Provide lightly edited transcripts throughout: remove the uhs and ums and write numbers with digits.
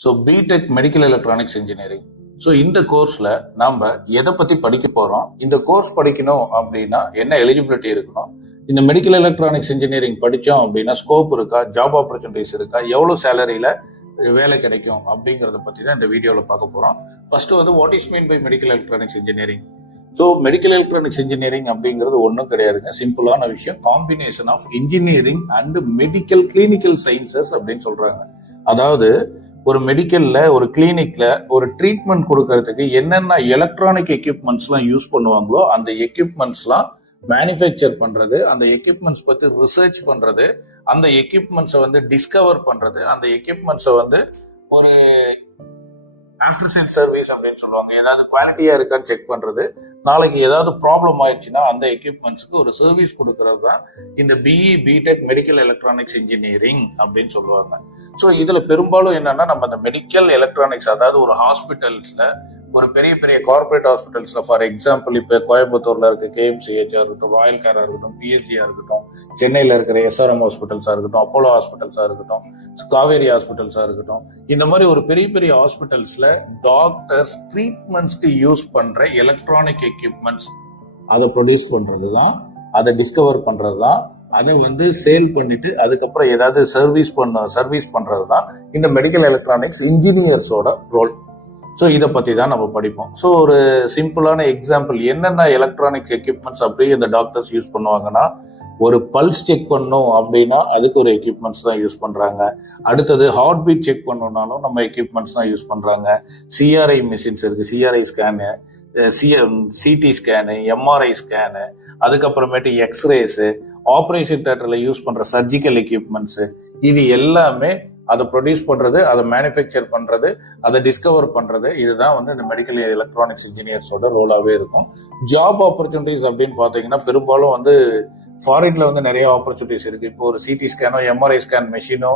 So BTech medical electronics engineering. So இந்த கோர்ஸ்ல நாம எதை பத்தி படிக்க போறோம், இந்த கோர்ஸ் படிக்கணும் அப்படின்னா என்ன எலிஜிபிலிட்டி இருக்கணும், இந்த மெடிக்கல் எலக்ட்ரானிக்ஸ் இன்ஜினியரிங் படிச்சோம் அப்படின்னா ஸ்கோப் இருக்கா, ஜாப் ஆப்பர்ச்சுனிட்டிஸ் இருக்கா, எவ்வளவு சேலரியில வேலை கிடைக்கும் அப்படிங்கறத பத்தி தான் இந்த வீடியோல பார்க்க போறோம். ஃபர்ஸ்ட் வந்து what is mean by medical electronics engineering. So medical electronics engineering அப்படிங்கிறது ஒன்றும் கிடையாதுங்க, சிம்பிளான விஷயம். Combination of engineering and medical clinical sciences அப்படின்னு சொல்றாங்க. அதாவது ஒரு மெடிக்கல்ல ஒரு கிளினிக்ல ஒரு ட்ரீட்மெண்ட் கொடுக்கறதுக்கு என்னென்ன எலக்ட்ரானிக் எக்யூப்மெண்ட்ஸ்லாம் யூஸ் பண்ணுவாங்களோ அந்த எக்யூப்மெண்ட்ஸ்லாம் மேனுஃபேக்சர் பண்றது, அந்த எக்யூப்மெண்ட்ஸ் பத்தி ரிசர்ச் பண்றது, அந்த எக்யூப்மெண்ட்ஸை வந்து டிஸ்கவர் பண்றது, அந்த எக்யூப்மெண்ட்ஸை வந்து ஒரு ஆஃப்டர் சேல் சர்வீஸ் அப்படின்னு சொல்லுவாங்க, ஏதாவது குவாலிட்டியா இருக்கான்னு செக் பண்றது, நாளைக்கு ஏதாவது ப்ராப்ளம் ஆயிடுச்சுன்னா அந்த எக்யூப்மெண்ட்ஸ்க்கு ஒரு சர்வீஸ் கொடுக்கறது தான் இந்த BE BTech medical electronics engineering அப்படின்னு சொல்லுவாங்க. ஸோ இதுல பெரும்பாலும் என்னன்னா நம்ம அந்த மெடிக்கல் எலக்ட்ரானிக்ஸ், அதாவது ஒரு ஹாஸ்பிட்டல்ஸ்ல, ஒரு பெரிய பெரிய கார்பரேட் ஹாஸ்பிட்டல்ஸ்ல, ஃபார் எக்ஸாம்பிள் இப்ப கோயம்புத்தூர்ல இருக்க கேஎம்சிஹெச்சா இருக்கட்டும், ராயல் கேரா இருக்கட்டும், பிஎஸ்ஜியா இருக்கட்டும், சென்னையில இருக்கிற எஸ்ஆர்எம் ஹாஸ்பிட்டல்ஸா இருக்கட்டும், அப்போலோ ஹாஸ்பிட்டல்ஸா இருக்கட்டும், காவேரி ஹாஸ்பிட்டல்ஸா இருக்கட்டும், இந்த மாதிரி ஒரு பெரிய பெரிய ஹாஸ்பிட்டல்ஸ்ல டாக்டர்ஸ் ட்ரீட்மெண்ட்ஸ்க்கு யூஸ் பண்ற எலக்ட்ரானிக் எக்யூப்மெண்ட்ஸ் அதை ப்ரொடியூஸ் பண்றதுதான், அதை டிஸ்கவர் பண்றதுதான், அதை வந்து சேல் பண்ணிட்டு அதுக்கப்புறம் ஏதாவது சர்வீஸ் பண்றது தான் இந்த மெடிக்கல் எலக்ட்ரானிக்ஸ் இன்ஜினியர்ஸோட ரோல். ஸோ இதை பத்தி தான் நம்ம படிப்போம். ஸோ ஒரு சிம்பிளான எக்ஸாம்பிள், என்னென்ன எலக்ட்ரானிக்ஸ் எக்யூப்மெண்ட்ஸ் அப்படி இந்த டாக்டர்ஸ் யூஸ் பண்ணுவாங்கன்னா, ஒரு பல்ஸ் செக் பண்ணும் அப்படின்னா அதுக்கு ஒரு எக்யூப்மெண்ட்ஸ் தான் யூஸ் பண்றாங்க. அடுத்தது ஹார்ட் பீட் செக் பண்ணணும்னாலும் நம்ம எக்யூப்மெண்ட்ஸ் தான் யூஸ் பண்றாங்க. சிஆர்ஐ மிஷின்ஸ் இருக்கு, CRI scan, CT scan, MRI scan, அதுக்கப்புறமேட்டு எக்ஸ்ரேஸு, ஆப்ரேஷன் தியேட்டர்ல யூஸ் பண்ற சர்ஜிக்கல் எக்யூப்மெண்ட்ஸ், இது எல்லாமே அதை ப்ரொடியூஸ் பண்றது, அதை மேனுஃபேக்சர் பண்றது, அதை டிஸ்கவர் பண்றது, இதுதான் வந்து இந்த மெடிக்கல் எலக்ட்ரானிக்ஸ் இன்ஜினியர்ஸோட ரோலாவே இருக்கும். ஜாப் ஆப்பர்ச்சுனிட்டிஸ் அப்படின்னு பாத்தீங்கன்னா பெரும்பாலும் வந்து ஃபாரின்ல வந்து நிறைய ஆப்பர்ச்சுனிட்டிஸ் இருக்கு. இப்போ ஒரு சிடி ஸ்கேனோ எம்ஆர்ஐ ஸ்கேன் மெஷினோ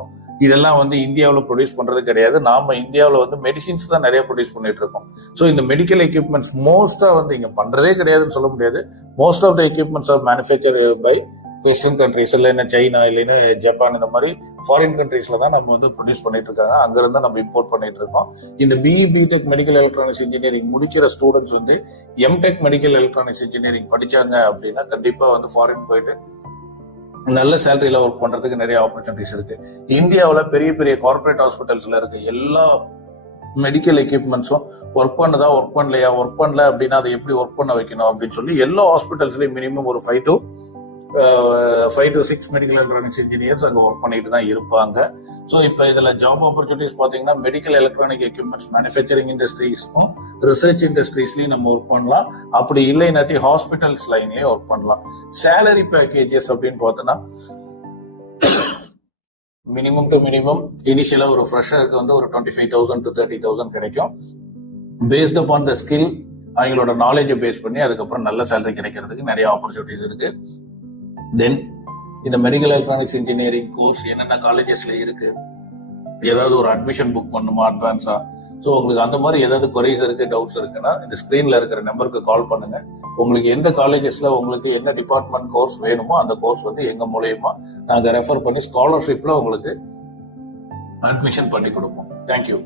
இதெல்லாம் வந்து இந்தியாவில் ப்ரொடியூஸ் பண்றது கிடையாது. நாம இந்தியாவில் வந்து மெடிசின்ஸ் தான் நிறைய ப்ரொடியூஸ் பண்ணிட்டு இருக்கோம். ஸோ இந்த மெடிக்கல் எக்யூப்மெண்ட்ஸ் மோஸ்டா வந்து இங்க பண்றதே கிடையாதுன்னு சொல்ல முடியாது. Most of the equipments are manufacture by western countries, இல்லைன்னா சைனா, இல்லைன்னா ஜப்பான், இந்த மாதிரி ஃபாரின் கண்ட்ரீஸ்ல தான் நம்ம வந்து ப்ரொடியூஸ் பண்ணிட்டு இருக்காங்க. அங்கிருந்து நம்ம இம்போர்ட் பண்ணிட்டு இருக்கோம். இந்த BE BTech medical electronics engineering முடிக்கிற ஸ்டூடெண்ட்ஸ் வந்து எம்டெக் மெடிக்கல் எலக்ட்ரானிக்ஸ் இன்ஜினியரிங் படிச்சாங்க அப்படின்னா கண்டிப்பா வந்து ஃபாரின் போயிட்டு நல்ல சேலரியில ஒர்க் பண்றதுக்கு நிறைய ஆப்பர்ச்சுனிட்டிஸ் இருக்கு. இந்தியாவில் பெரிய பெரிய கார்பரேட் ஹாஸ்பிட்டல்ஸ்ல இருக்கு எல்லா மெடிக்கல் எக்யூப்மெண்ட்ஸும் ஒர்க் பண்ணதா, ஒர்க் பண்ணல அப்படின்னா அதை எப்படி ஒர்க் பண்ண வைக்கணும் அப்படின்னு சொல்லி எல்லா ஹாஸ்பிட்டல்ஸ்லயும் மினிமம் ஒரு 5 to 6 மெடிக்கல் எலக்ட்ரானிக்ஸ் இன்ஜினியர்ஸ் அங்க ஒர்க் பண்ணிட்டு தான் இருப்பாங்க. ஸோ இப்போ இதுல ஜாப் ஆப்பர்ச்சுனிட்டிஸ் பாத்தீங்கன்னா மெடிக்கல் எலக்ட்ரானிக் எக்யூப்மெண்ட்ஸ் மேனுஃபேக்சரிங் இண்டஸ்ட்ரீஸ்க்கும் ரிசர்ச் இண்டஸ்ட்ரீஸ்லயும் நம்ம ஒர்க் பண்ணலாம். அப்படி இல்லைனாட்டி ஹாஸ்பிட்டல்ஸ் லைன்லயும் ஒர்க் பண்ணலாம். சேலரி பேக்கேஜஸ் அப்படின்னு பார்த்தோன்னா மினிமம் டு மினிமம் இனிஷியலா ஒரு ஃப்ரெஷருக்கு வந்து ஒரு 25,000 to 30,000 கிடைக்கும். பேஸ்ட் அப்பான் த ஸ்கில், அவங்களோட நாலேஜை பேஸ் பண்ணி அதுக்கப்புறம் நல்ல சேலரி கிடைக்கிறதுக்கு நிறைய ஆப்பர்ச்சுனிட்டிஸ் இருக்கு. தென் இந்த மெடிக்கல் எலக்ட்ரானிக்ஸ் இன்ஜினியரிங் கோர்ஸ் என்னென்ன காலேஜஸ்ல இருக்கு, ஏதாவது ஒரு அட்மிஷன் புக் பண்ணுமா அட்வான்ஸா, ஸோ உங்களுக்கு அந்த மாதிரி ஏதாவது குறைஸ் இருக்கு, டவுட்ஸ் இருக்குன்னா இந்த ஸ்கிரீன்ல இருக்கிற நம்பருக்கு கால் பண்ணுங்க. உங்களுக்கு எந்த காலேஜஸ்ல உங்களுக்கு என்ன டிபார்ட்மெண்ட் கோர்ஸ் வேணுமோ அந்த கோர்ஸ் வந்து எங்க மூலயமா நாங்க ரெஃபர் பண்ணி ஸ்காலர்ஷிப்ல உங்களுக்கு அட்மிஷன் பண்ணி கொடுப்போம். தேங்க்யூ.